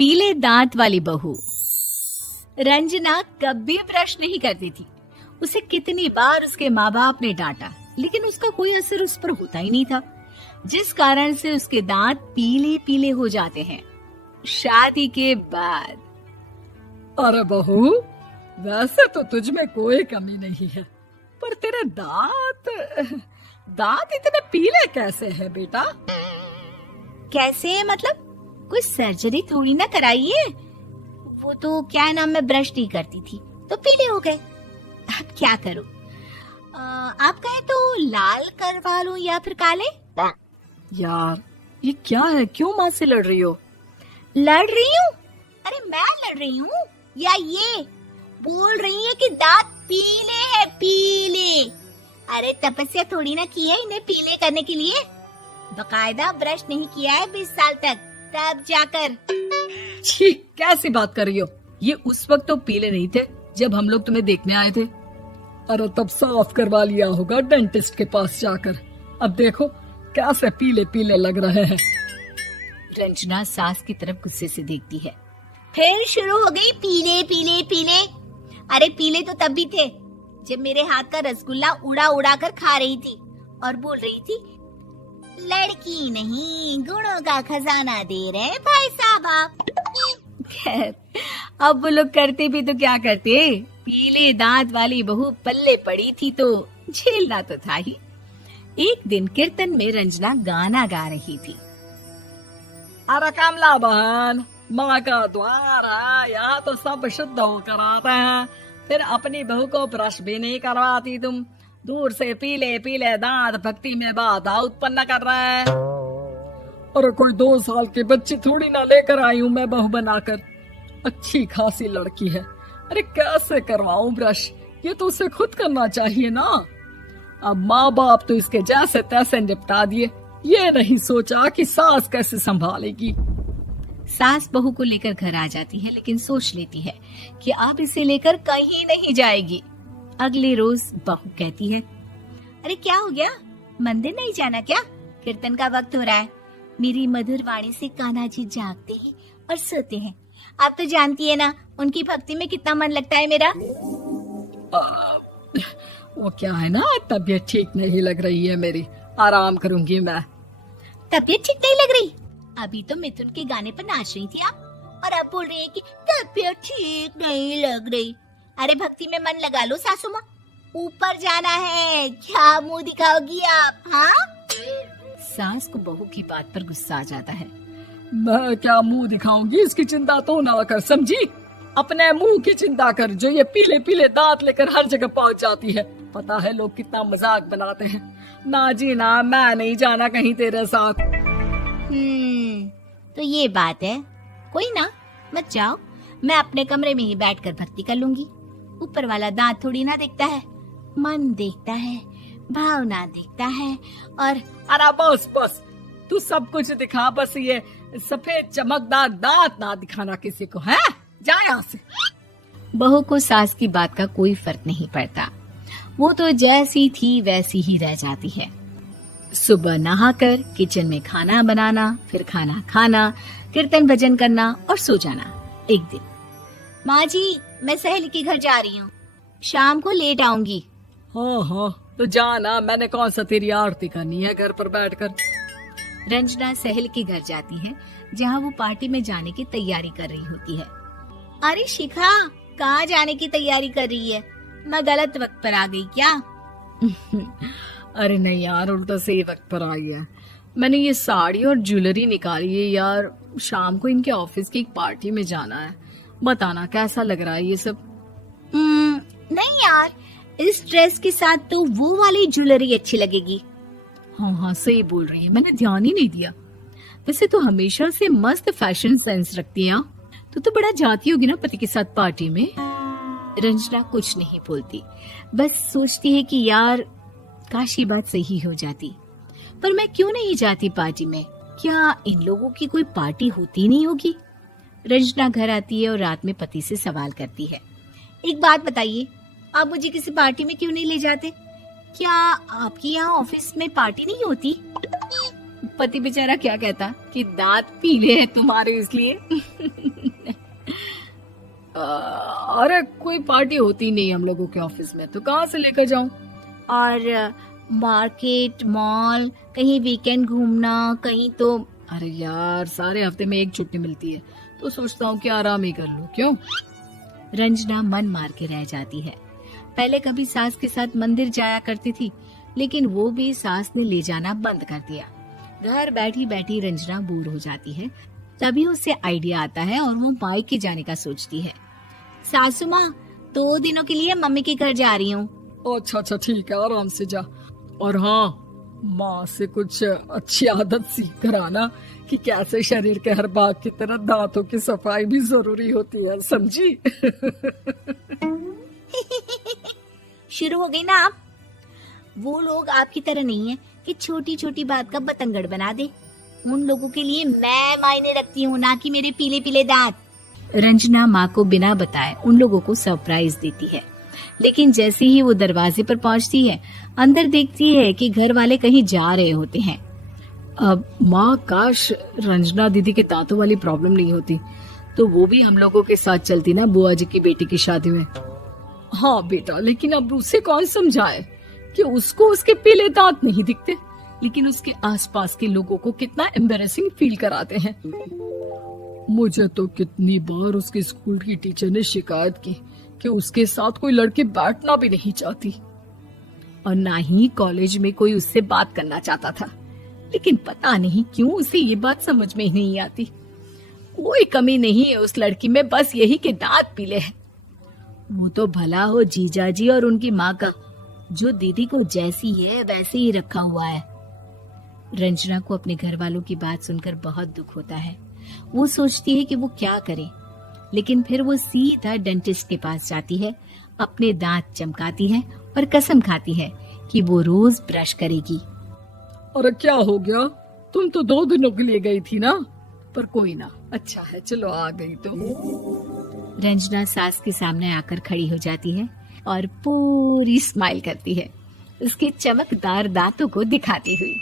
पीले दांत वाली बहू। रंजना कभी ब्रश नहीं करती थी। उसे कितनी बार उसके माँ बाप ने डांटा, लेकिन उसका कोई असर उस पर होता ही नहीं था, जिस कारण से उसके दांत पीले पीले हो जाते हैं। शादी के बाद। अरे बहू, वैसे तो तुझ में कोई कमी नहीं है, पर तेरे दांत इतने पीले कैसे हैं बेटा? कैसे मतलब? कोई सर्जरी थोड़ी ना कराई है। वो तो क्या नाम, मैं ब्रश नहीं करती थी तो पीले हो गए। अब क्या करूं? आप कहें तो लाल करवा लूं या फिर काले? यार ये क्या है, क्यों माँ से लड़ रही हो? लड़ रही हूँ? अरे मैं लड़ रही हूँ या ये बोल रही है कि दांत पीले हैं, पीले। अरे तपस्या थोड़ी ना की है इन्हें पीले करने के लिए। बकायदा ब्रश नहीं किया है 20 साल तक, तब जाकर। छी, कैसी बात कर रही हो? ये उस वक्त तो पीले नहीं थे जब हम लोग तुम्हें देखने आए थे। अरे तब साफ करवा लिया होगा डेंटिस्ट के पास जाकर। अब देखो कैसे पीले पीले लग रहे हैं। रंजना सास की तरफ गुस्से से देखती है। फिर शुरू हो गई पीले पीले पीले। अरे पीले तो तब भी थे जब मेरे हाथ का रसगुल्ला उड़ा उड़ा कर खा रही थी और बोल रही थी, लड़की नहीं गुणों का खजाना दे रहे भाई साहब आप। खैर, अब वो लोग करते भी तो क्या करते, पीले दांत वाली बहू पल्ले पड़ी थी तो झेलना तो था ही। एक दिन कीर्तन में रंजना गाना गा रही थी। अरे कमला बहन, माँ का द्वार है, यहाँ तो सब शुद्ध होकर आते हैं, फिर अपनी बहू को ब्रश भी नहीं करवाती तुम। दूर से पीले पीले दांत भक्ति में बाधा उत्पन्न कर रहे हैं। अरे कोई 2 साल के बच्चे थोड़ी ना लेकर आई हूँ मैं बहू बनाकर। अच्छी खासी लड़की है, अरे कैसे करवाऊं ब्रश? ये तो उसे खुद करना चाहिए ना। अब माँ बाप तो इसके जैसे तैसे निपटा दिए, ये नहीं सोचा कि सास कैसे संभालेगी। सास बहू को लेकर घर आ जाती है, लेकिन सोच लेती है कि अब इसे लेकर कहीं नहीं जाएगी। अगले रोज बहू कहती है, अरे क्या हो गया, मंदिर नहीं जाना क्या? कीर्तन का वक्त हो रहा है। मेरी मधुर वाणी से कान्हा जी जागते हैं और सोते हैं। आप तो जानती है ना उनकी भक्ति में कितना मन लगता है मेरा। वो क्या है ना, तबीयत ठीक नहीं लग रही है मेरी, आराम करूंगी मैं। तबीयत ठीक नहीं लग रही? अभी तो मिथुन के गाने पर नाच रही थी आप, और अब बोल रही है कि तबीयत ठीक नहीं लग रही। अरे भक्ति में मन लगा लो सासू माँ, ऊपर जाना है, क्या मुंह दिखाओगी आप? हाँ? सास को बहू की बात पर गुस्सा आ जाता है। मैं क्या मुंह दिखाऊंगी, इसकी चिंता तो ना कर, समझी? अपने मुंह की चिंता कर, जो ये पीले पीले दांत लेकर हर जगह पहुंच जाती है। पता है लोग कितना मजाक बनाते हैं। ना जी ना, मैं नहीं जाना कहीं तेरे साथ। तो ये बात है। कोई ना, मत जाओ, मैं अपने कमरे में ही बैठकर भक्ति कर लूंगी। ऊपर वाला दांत थोड़ी ना देखता है, मन देखता है, भावना देखता है। और अरे बस बस, तू सब कुछ दिखा, बस ये सफेद चमकदार दांत ना दिखाना किसी को, है? जा यहाँ से। बहू को सास की बात का कोई फर्क नहीं पड़ता, वो तो जैसी थी वैसी ही रह जाती है। सुबह नहाकर किचन में खाना बनाना, फिर खाना खाना, कीर्तन भजन करना और सो जाना। एक दिन, माँ जी मैं सहेली के घर जा रही हूँ, शाम को लेट आऊंगी। हाँ हाँ तो जाना, मैंने कौन सा तेरी आरती करनी है घर पर बैठकर। रंजना सहेली के घर जाती है, जहाँ वो पार्टी में जाने की तैयारी कर रही होती है। अरे शिखा, कहाँ जाने की तैयारी कर रही है? मैं गलत वक्त पर आ गई क्या? अरे नहीं यार, उल्टा सही वक्त पर आ गया। मैंने ये साड़ी और ज्वेलरी निकाली है यार, शाम को इनके ऑफिस की एक पार्टी में जाना है। बताना कैसा लग रहा है ये सब? नहीं यार, इस ड्रेस के साथ तो वो वाली ज्वेलरी अच्छी लगेगी। हाँ हाँ सही बोल रही है, मैंने ध्यान ही नहीं दिया। वैसे तो हमेशा से मस्त फैशन सेंस रखती है। तो बड़ा जाती होगी ना पति के साथ पार्टी में। रंजना कुछ नहीं बोलती, बस सोचती है कि यार काश ये बात सही हो जाती, पर मैं क्यों नहीं जाती पार्टी में? क्या इन लोगों की कोई पार्टी होती नहीं होगी? रंजना घर आती है और रात में पति से सवाल करती है, एक बात बताइए, आप मुझे किसी पार्टी में क्यों नहीं ले जाते? क्या आपके यहाँ ऑफिस में पार्टी नहीं होती? पति बेचारा क्या कहता कि दांत पीले हैं तुम्हारे इसलिए। अरे कोई पार्टी होती नहीं हम लोगों के ऑफिस में, तो कहाँ से लेकर जाऊं? और मार्केट, मॉल, कहीं वीकेंड घूमना, कहीं तो। अरे यार सारे हफ्ते में एक छुट्टी मिलती है, तो सोचता हूँ कि आराम ही कर लूं। क्यों? रंजना मन मार के रह जाती है। पहले कभी सास के साथ मंदिर जाया करती थी, लेकिन वो भी सास ने ले जाना बंद कर दिया। घर बैठी बैठी रंजना बोर हो जाती है। तभी उसे आइडिया आता है और वो मायके जाने का सोचती है। सासू माँ, 2 दिनों के लिए मम्मी के घर जा रही हूँ। अच्छा ठीक है, आराम से जा। और हाँ, माँ से कुछ अच्छी आदत सीख कर आना कि कैसे शरीर के हर भाग की तरह दांतों की सफाई भी जरूरी होती है, समझी? शुरू हो गई ना आप। वो लोग आपकी तरह नहीं है कि छोटी छोटी बात का बतंगड़ बना दे। उन लोगों के लिए मैं मायने रखती हूँ, ना कि मेरे पीले पीले दांत। रंजना माँ को बिना बताए उन लोगों को सरप्राइज देती है, लेकिन जैसे ही वो दरवाजे पर पहुंचती है, अंदर देखती है कि घर वाले कहीं जा रहे होते हैं। अब माँ, काश रंजना दीदी के दांतों वाली प्रॉब्लम नहीं होती, तो वो भी हम लोगों के साथ चलती ना बुआ जी की बेटी की शादी में। हाँ बेटा, लेकिन अब उसे कौन समझाए कि उसको उसके पीले दांत नहीं दिखते, लेकिन उसके आसपास के लोगों को कितना एम्बैरेसिंग फील कराते हैं। मुझे तो कितनी बार उसके स्कूल की टीचर ने शिकायत की कि उसके साथ कोई लड़की बैठना भी नहीं चाहती, और ना ही कॉलेज में कोई उससे बात करना चाहता था। लेकिन पता नहीं क्यों उसे ये बात समझ में ही नहीं आती। कोई कमी नहीं है उस लड़की में, बस यही कि दांत पीले हैं। वो तो भला हो जीजा जी और उनकी माँ का, जो दीदी को जैसी है वैसे ही रखा हुआ है। रंजना को अपने घर वालों की बात सुनकर बहुत दुख होता है। वो सोचती है कि वो क्या करे, लेकिन फिर वो सीधा डेंटिस्ट के पास जाती है, अपने दांत चमकाती है और कसम खाती है कि वो रोज ब्रश करेगी। अरे क्या हो गया? तुम तो 2 दिनों के लिए गई थी ना। पर कोई ना, अच्छा है, चलो आ गई तो। रंजना सास के सामने आकर खड़ी हो जाती है और पूरी स्माइल करती है, उसके चमकदार दांतों को दिखाती हुई।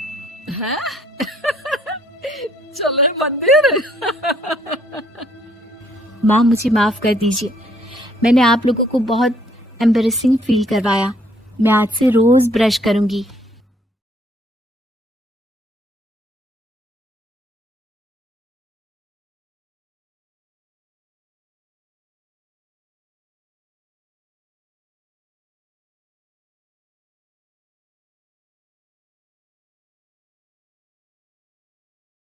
चले मंदिर। माँ, मुझे माफ कर दीजिए, मैंने आप लोगों को बहुत एम्बैरेसिंग फील करवाया। मैं आज से रोज ब्रश करूंगी।